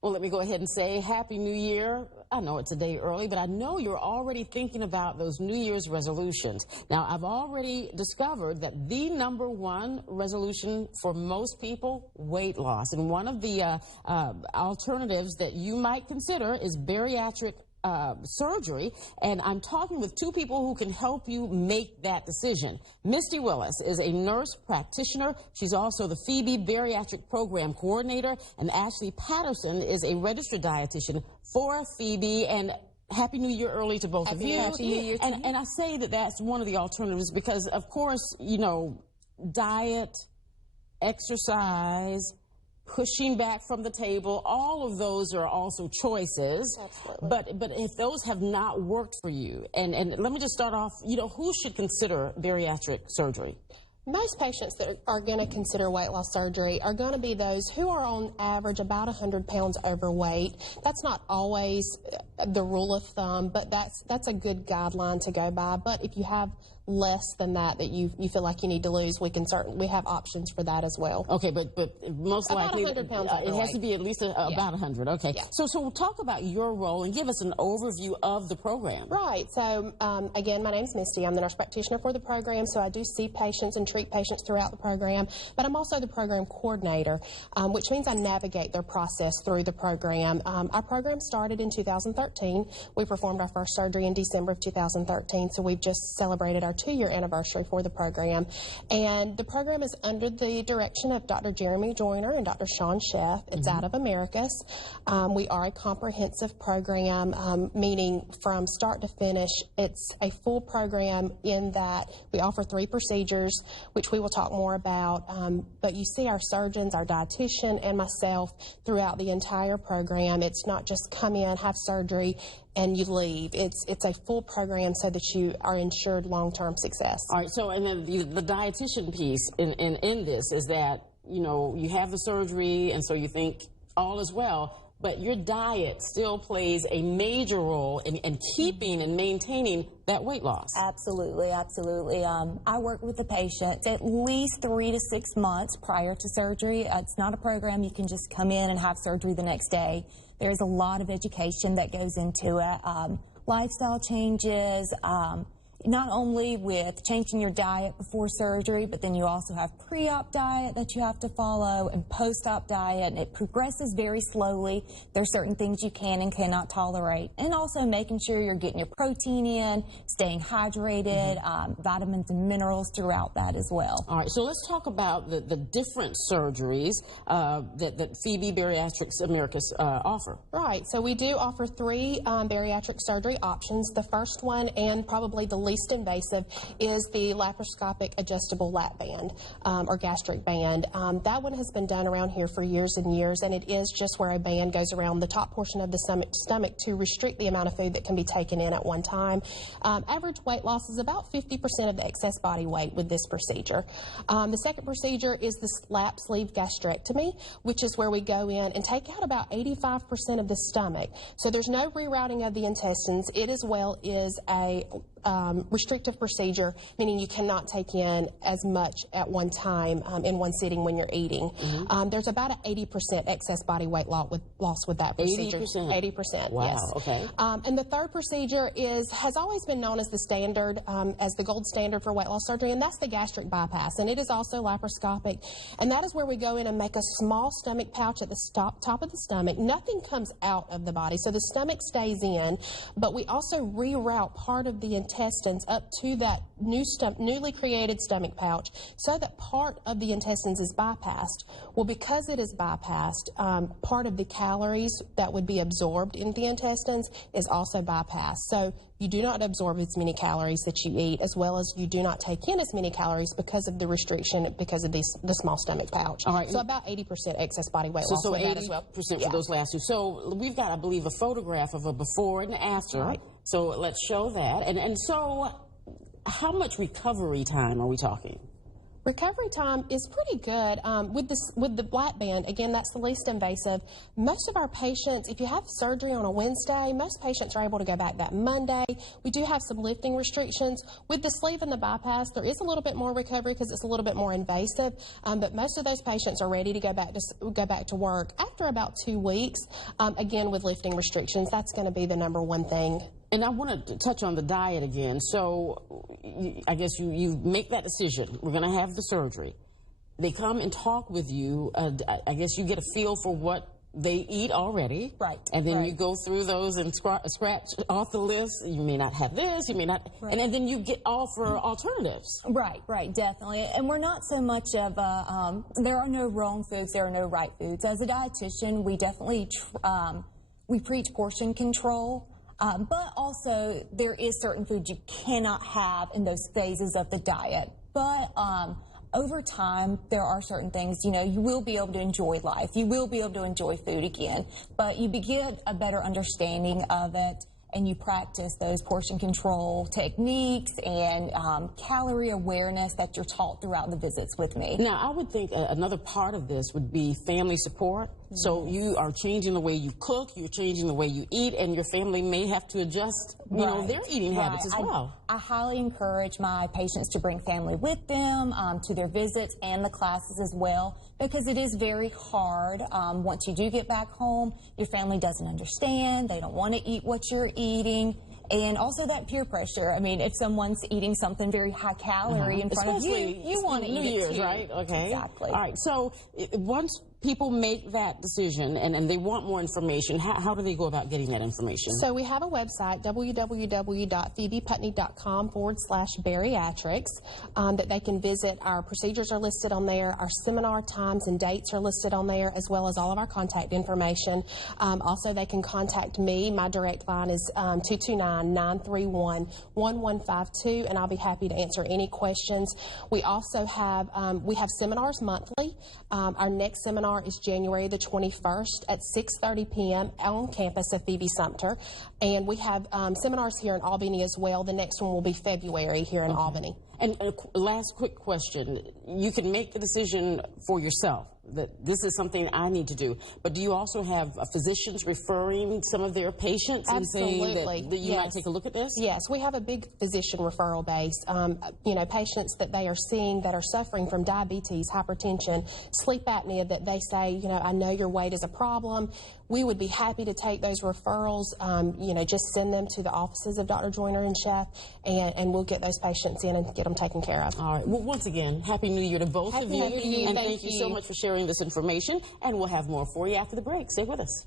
Well, let me go ahead and say Happy New Year. I know it's a day early, but I know you're already thinking about those New Year's resolutions. Now, I've already discovered that the #1 resolution for most people, weight loss. And one of the alternatives that you might consider is bariatric surgery, and I'm talking with two people who can help you make that decision. Misty Willis is a nurse practitioner. She's also the Phoebe Bariatric Program Coordinator, and Ashley Patterson is a registered dietitian for Phoebe. And Happy New Year early to both of you. Happy New Year to you. And I say that that's one of the alternatives because, of course, you know, diet, exercise, pushing back from the table, all of those are also choices. Absolutely. But if those have not worked for you, and let me just start off, you know, who should consider bariatric surgery? Most patients that are going to consider weight loss surgery are going to be those who are on average about 100 pounds overweight. That's not always the rule of thumb, but that's a good guideline to go by. But if you have less than that you feel like you need to lose, we have options for that as well. Okay, but most about likely 100 pounds it has to be at least about 100. Okay, yeah. So talk about your role and give us an overview of the program. Right. So again, my name's Misty. I'm the nurse practitioner for the program, so I do see patients and treat patients throughout the program, but I'm also the program coordinator, which means I navigate their process through the program. Our program started in 2013. We performed our first surgery in December of 2013, so we've just celebrated our 2-year anniversary for the program. And the program is under the direction of Dr. Jeremy Joyner and Dr. Sean Sheff. It's out of Americas. We are a comprehensive program, meaning from start to finish, it's a full program in that we offer 3 procedures, which we will talk more about. But you see our surgeons, our dietitian, and myself throughout the entire program. It's not just come in, have surgery, and you leave. It's a full program so that you are ensured long-term success. All right, so and then the dietitian piece in this is that, you know, you have the surgery and so you think all is well, but your diet still plays a major role in keeping and maintaining that weight loss. Absolutely, absolutely. I work with the patient at least 3 to 6 months prior to surgery. It's not a program you can just come in and have surgery the next day. There's a lot of education that goes into it. Lifestyle changes, not only with changing your diet before surgery, but then you also have pre-op diet that you have to follow and post-op diet, and it progresses very slowly. There's certain things you can and cannot tolerate, and also making sure you're getting your protein in, staying hydrated, vitamins and minerals throughout that as well. All right, so let's talk about the different surgeries that Phoebe Bariatrics Americas offer. Right, so we do offer 3 bariatric surgery options. The first one, and probably the least invasive, is the laparoscopic adjustable lap band or gastric band. That one has been done around here for years and years, and it is just where a band goes around the top portion of the stomach to restrict the amount of food that can be taken in at one time. Average weight loss is about 50% of the excess body weight with this procedure. The second procedure is the lap sleeve gastrectomy, which is where we go in and take out about 85% of the stomach. So there's no rerouting of the intestines. It as well is a restrictive procedure, meaning you cannot take in as much at one time in one sitting when you're eating. There's about an 80% excess body weight loss with that procedure. 80%, wow, yes. Okay. And the third procedure has always been known as the standard, as the gold standard for weight loss surgery, and that's the gastric bypass. And it is also laparoscopic. And that is where we go in and make a small stomach pouch at the top of the stomach. Nothing comes out of the body, so the stomach stays in, but we also reroute part of the intestines up to that newly created stomach pouch so that part of the intestines is bypassed. Well, because it is bypassed, part of the calories that would be absorbed in the intestines is also bypassed. So you do not absorb as many calories that you eat, as well as you do not take in as many calories because of the restriction, because of the small stomach pouch. All right. So about 80% excess body weight loss. So with 80% that as well. for those last two. So we've got, I believe, a photograph of a before and after. Right. So let's show that. And so how much recovery time are we talking? Recovery time is pretty good. With the black band, again, that's the least invasive. Most of our patients, if you have surgery on a Wednesday, most patients are able to go back that Monday. We do have some lifting restrictions. With the sleeve and the bypass, there is a little bit more recovery because it's a little bit more invasive, but most of those patients are ready to go back to work after about 2 weeks. Again, with lifting restrictions, that's going to be the number one thing. And I want to touch on the diet again. So I guess you make that decision. We're going to have the surgery. They come and talk with you. I guess you get a feel for what they eat already. Right. And then you go through those and scratch off the list. You may not have this, you may not. Right. And then you get offer alternatives. Right, definitely. And we're not so much of a, there are no wrong foods, there are no right foods. As a dietitian, we definitely, we preach portion control. But also, there is certain foods you cannot have in those phases of the diet. But over time, there are certain things, you know, you will be able to enjoy life. You will be able to enjoy food again. But you get a better understanding of it, and you practice those portion control techniques and calorie awareness that you're taught throughout the visits with me. Now, I would think another part of this would be family support. So you are changing the way you cook, you're changing the way you eat, and your family may have to adjust, you know, their eating habits as well. I highly encourage my patients to bring family with them to their visits and the classes as well, because it is very hard. Once you do get back home, your family doesn't understand, they don't want to eat what you're eating. And also that peer pressure. I mean, if someone's eating something very high calorie in front of you, you want to eat it too. Right? Okay. Exactly. All right. So once people make that decision and they want more information, how do they go about getting that information? So we have a website, www.phoebeputney.com/bariatrics, that they can visit. Our procedures are listed on there. Our seminar times and dates are listed on there, as well as all of our contact information. Also, they can contact me. My direct line is 229-931-1152, and I'll be happy to answer any questions. We also have seminars monthly. Our next seminar is January the 21st at 6:30 p.m. on campus of Phoebe Sumter. And we have seminars here in Albany as well. The next one will be February here in Albany. And last quick question. You can make the decision for yourself that this is something I need to do, but do you also have physicians referring some of their patients and saying that you might take a look at this? Yes, we have a big physician referral base. You know, patients that they are seeing that are suffering from diabetes, hypertension, sleep apnea, that they say, you know, I know your weight is a problem. We would be happy to take those referrals. You know, just send them to the offices of Dr. Joyner and Chef, and we'll get those patients in and get them taken care of. All right. Well, once again, Happy New Year to both of you. Happy New Year. And thank you so much for sharing this information. And we'll have more for you after the break. Stay with us.